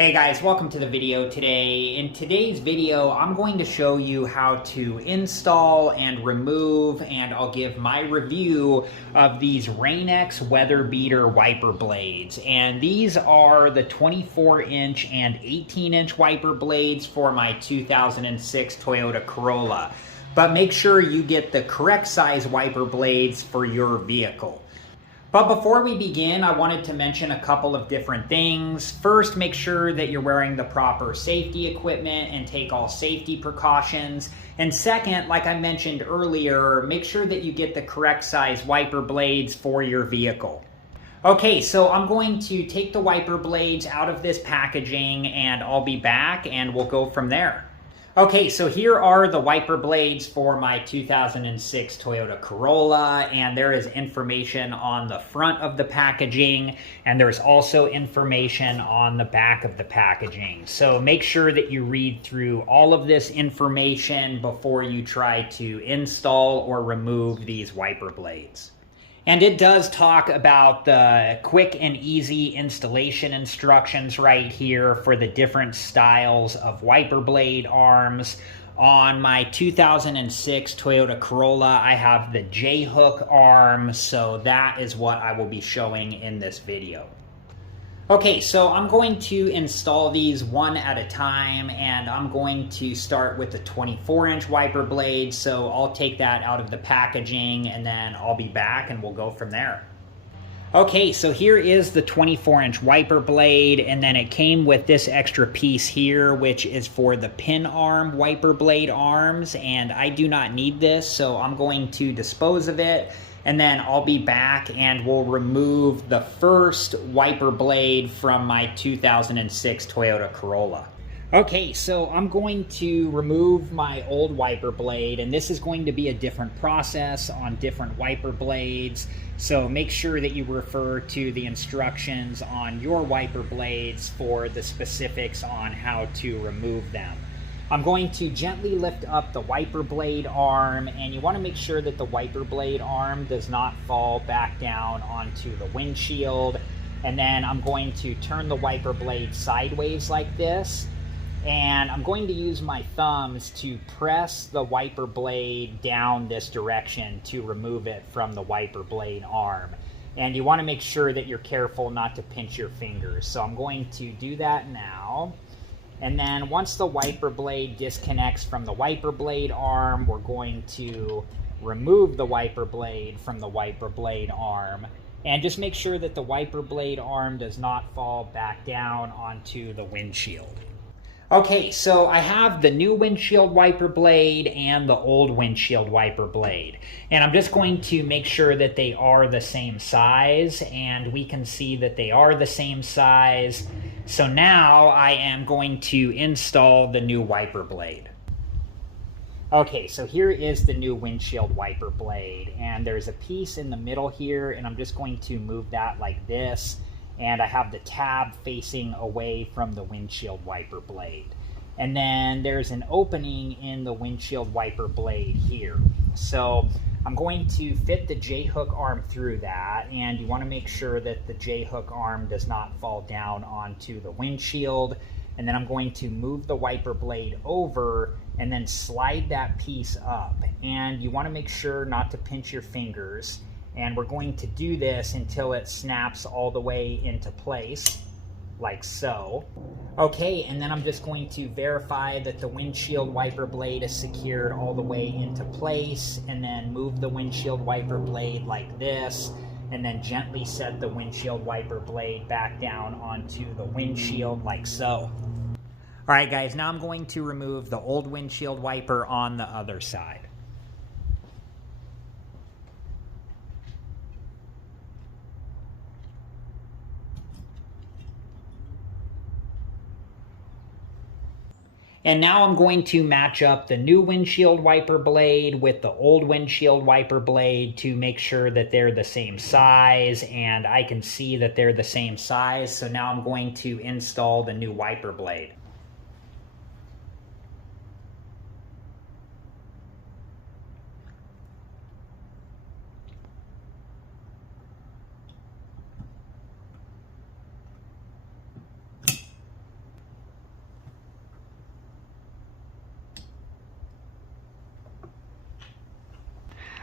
Hey guys, welcome to the video today. In today's video, I'm going to show you how to install and remove, and I'll give my review of these Rain-X WeatherBeater wiper blades. And these are the 24-inch and 18-inch wiper blades for my 2006 Toyota Corolla. But make sure you get the correct size wiper blades for your vehicle. But before we begin, I wanted to mention a couple of different things. First, make sure that you're wearing the proper safety equipment and take all safety precautions. And second, like I mentioned earlier, make sure that you get the correct size wiper blades for your vehicle. Okay, so I'm going to take the wiper blades out of this packaging and I'll be back and we'll go from there. Okay, so here are the wiper blades for my 2006 Toyota Corolla, and there is information on the front of the packaging, and there's also information on the back of the packaging. So make sure that you read through all of this information before you try to install or remove these wiper blades. And it does talk about the quick and easy installation instructions right here for the different styles of wiper blade arms. On my 2006 Toyota Corolla, I have the J-hook arm, so that is what I will be showing in this video. Okay, so I'm going to install these one at a time, and I'm going to start with the 24-inch wiper blade, so I'll take that out of the packaging and then I'll be back and we'll go from there. Okay, so here is the 24-inch wiper blade, and then it came with this extra piece here, which is for the pin arm wiper blade arms, and I do not need this, so I'm going to dispose of it. And then I'll be back and we'll remove the first wiper blade from my 2006 Toyota Corolla. Okay, so I'm going to remove my old wiper blade, and this is going to be a different process on different wiper blades. So make sure that you refer to the instructions on your wiper blades for the specifics on how to remove them. I'm going to gently lift up the wiper blade arm, and you want to make sure that the wiper blade arm does not fall back down onto the windshield. And then I'm going to turn the wiper blade sideways like this, and I'm going to use my thumbs to press the wiper blade down this direction to remove it from the wiper blade arm. And you want to make sure that you're careful not to pinch your fingers. So I'm going to do that now. And then once the wiper blade disconnects from the wiper blade arm, we're going to remove the wiper blade from the wiper blade arm. And just make sure that the wiper blade arm does not fall back down onto the windshield. Okay, so I have the new windshield wiper blade and the old windshield wiper blade. And I'm just going to make sure that they are the same size, and we can see that they are the same size. So now I am going to install the new wiper blade. Okay, so here is the new windshield wiper blade, and there's a piece in the middle here, and I'm just going to move that like this. And I have the tab facing away from the windshield wiper blade. And then there's an opening in the windshield wiper blade here. So I'm going to fit the J-hook arm through that, and you want to make sure that the J-hook arm does not fall down onto the windshield. And then I'm going to move the wiper blade over and then slide that piece up. And you want to make sure not to pinch your fingers. And we're going to do this until it snaps all the way into place, like so. Okay, and then I'm just going to verify that the windshield wiper blade is secured all the way into place, and then move the windshield wiper blade like this, and then gently set the windshield wiper blade back down onto the windshield like so. All right, guys, now I'm going to remove the old windshield wiper on the other side. And now I'm going to match up the new windshield wiper blade with the old windshield wiper blade to make sure that they're the same size, and I can see that they're the same size. So now I'm going to install the new wiper blade.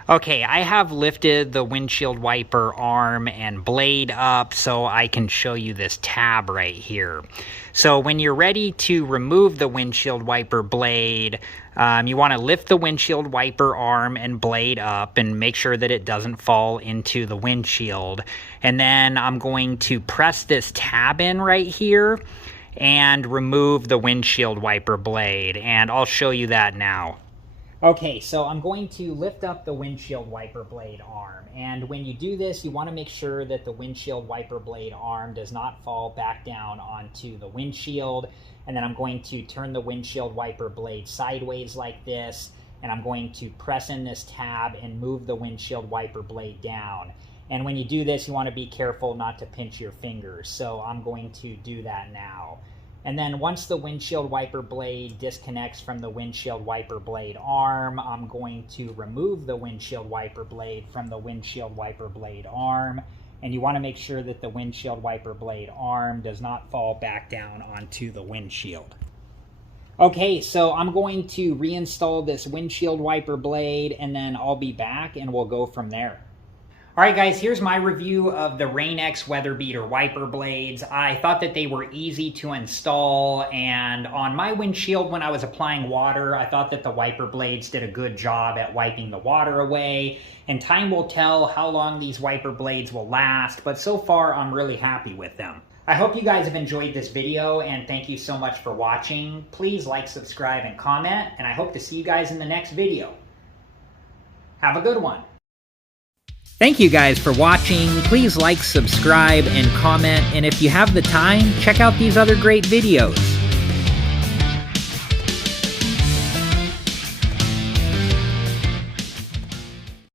Okay, I have lifted the windshield wiper arm and blade up so I can show you this tab right here. So when you're ready to remove the windshield wiper blade, you want to lift the windshield wiper arm and blade up and make sure that it doesn't fall into the windshield. And then I'm going to press this tab in right here and remove the windshield wiper blade, and I'll show you that now. Okay, so I'm going to lift up the windshield wiper blade arm, and when you do this, you want to make sure that the windshield wiper blade arm does not fall back down onto the windshield. And then I'm going to turn the windshield wiper blade sideways like this, and I'm going to press in this tab and move the windshield wiper blade down. And when you do this, you want to be careful not to pinch your fingers, so I'm going to do that now. And then once the windshield wiper blade disconnects from the windshield wiper blade arm, I'm going to remove the windshield wiper blade from the windshield wiper blade arm. And you want to make sure that the windshield wiper blade arm does not fall back down onto the windshield. Okay, so I'm going to reinstall this windshield wiper blade, and then I'll be back and we'll go from there. All right, guys, here's my review of the Rain-X WeatherBeater wiper blades. I thought that they were easy to install, and on my windshield when I was applying water, I thought that the wiper blades did a good job at wiping the water away, and time will tell how long these wiper blades will last, but so far I'm really happy with them. I hope you guys have enjoyed this video, and thank you so much for watching. Please like, subscribe, and comment, and I hope to see you guys in the next video. Have a good one. Thank you guys for watching. Please like, subscribe, and comment, and if you have the time, check out these other great videos.